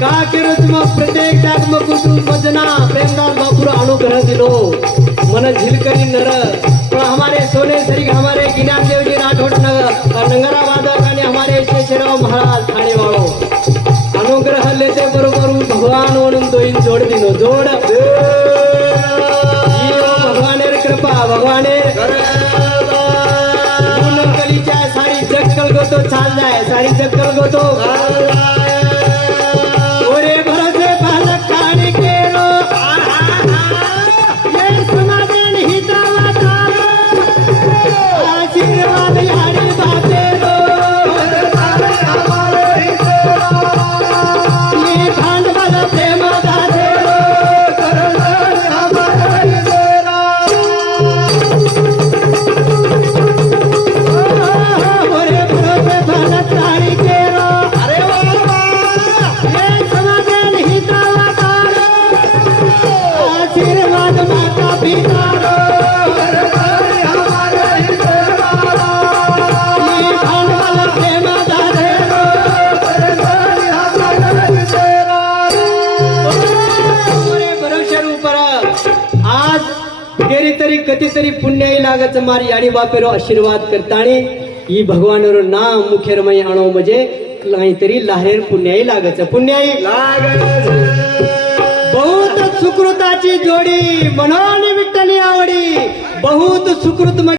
કાકિરજમાં પ્રત્યેકતાત્મક કુટુંબ ભજના પ્રેમદાસ બાપુર અનુગ્રહ દિલો મને ઝીલ કરી નર પણ હમારે સોને સરી હમારે જ્ઞાનદેવજી રાઠોડ નંગરા વાદક અને હમારે શેષરાવ મહારાજ થાણે વાળો અનુગ્રહ લેતે બરોબર હું ભગવાન વણું તો ઇન જોડ દિનો જોડ ભગવાનેર કૃપા ભગવાને કલીच्या सारी जग कलगतो छान जाय सारी जग कलगतो केरी तरी कधीतरी पुण्याई लागच मारी आणि बापेरो आशीर्वाद करताणी ही भगवानरो नाम मुखेरमय आणो म्हणजे काहीतरी लाहेर पुण्याई लागच पुण्याई बहुत सुकृताची जोडी मनोनी विठ्ठली आवडी. बहुत सुकृत